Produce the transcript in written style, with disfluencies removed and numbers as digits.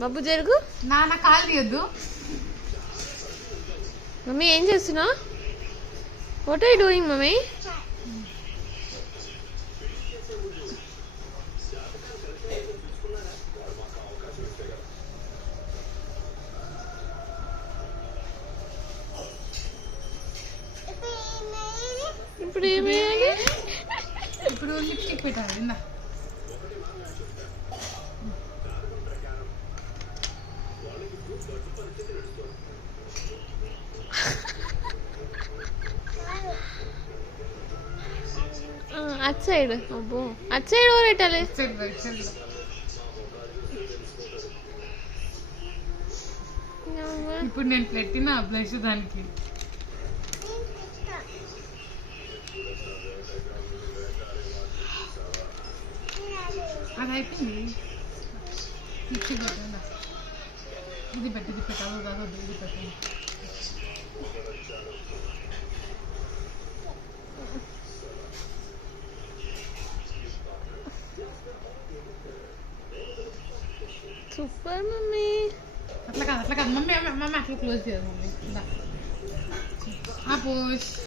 బాబు జరుగు. నాన్న కాలు తీయద్దు. మమ్మీ ఏం చేస్తున్నావు? What are you doing mummy? ఇప్పుడు ఏమేయాలి? ఇప్పుడు లిప్స్టిక్ పెట్టాలి. ఇందా అటు సైడ్. అబ్బో అటు సైడ్ ఎవరు పెట్టాలి? ఇప్పుడు నేను పెట్టిన బ్లష్ దానికి అది అయిపోయింది. లిప్స్టిక్ పెట్టండి. ఇది పెట్టాలి కాదు ఇది పెట్టండి. Super mummy. అట్లా కాదు మమ్మీ అట్లా క్లోజ్ చేయదు మమ్మీ. పుష్